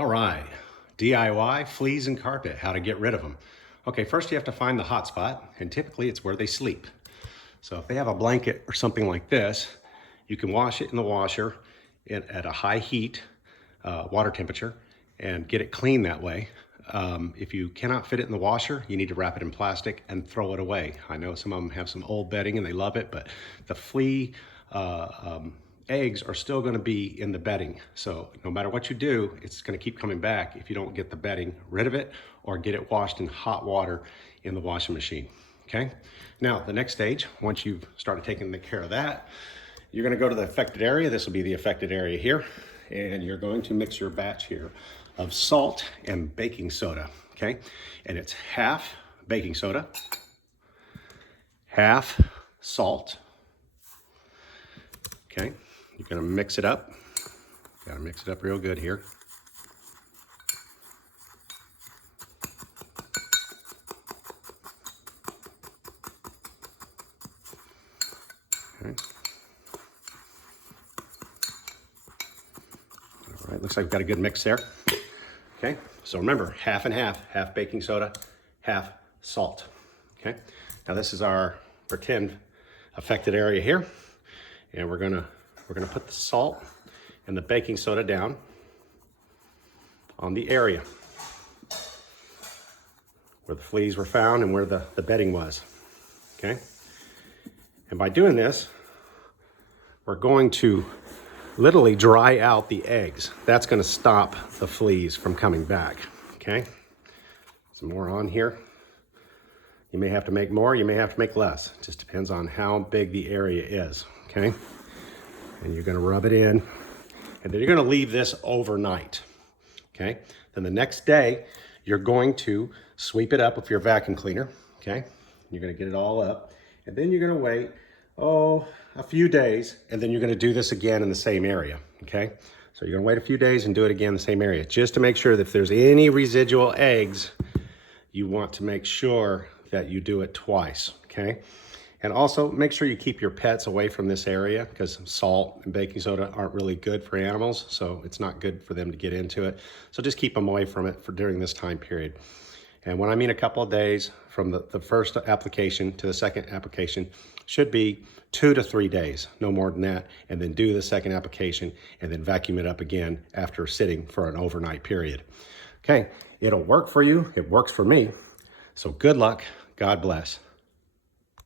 All right, DIY, fleas and carpet, how to get rid of them. Okay, first you have to find the hot spot, and typically it's where they sleep. So if they have a blanket or something like this, you can wash it in the washer at a high heat, water temperature, and get it clean that way. If you cannot fit it in the washer, you need to wrap it in plastic and throw it away. I know some of them have some old bedding and they love it, but the flea eggs are still going to be in the bedding. So no matter what you do, it's going to keep coming back if you don't get the bedding rid of it or get it washed in hot water in the washing machine. Okay. Now the next stage, once you've started taking care of that, you're going to go to the affected area. This will be the affected area here. And you're going to mix your batch here of salt and baking soda. Okay. And it's half baking soda, half salt. Okay. You're going to mix it up. Got to mix it up real good here. Okay. All right, looks like we've got a good mix there. Okay, so remember, half and half baking soda, half salt. Okay, now this is our pretend affected area here, and we're gonna put the salt and the baking soda down on the area where the fleas were found and where the bedding was. Okay, and by doing this, we're going to literally dry out the eggs. That's going to stop the fleas from coming back. Okay, some more on here. You may have to make more, you may have to make less. It just depends on how big the area is. Okay, and you're going to rub it in, and then you're going to leave this overnight. Okay, then the next day you're going to sweep it up with your vacuum cleaner. Okay, you're going to get it all up, and then you're going to wait a few days, and then you're going to do this again in the same area. Okay, so you're going to wait a few days and do it again in the same area, just to make sure that if there's any residual eggs, you want to make sure that you do it twice. Okay, and also make sure you keep your pets away from this area, because salt and baking soda aren't really good for animals, so it's not good for them to get into it. So just keep them away from it during this time period. And when I mean a couple of days from the first application to the second application, should be 2 to 3 days, no more than that, and then do the second application and then vacuum it up again after sitting for an overnight period. Okay, it'll work for you. It works for me. So good luck. God bless.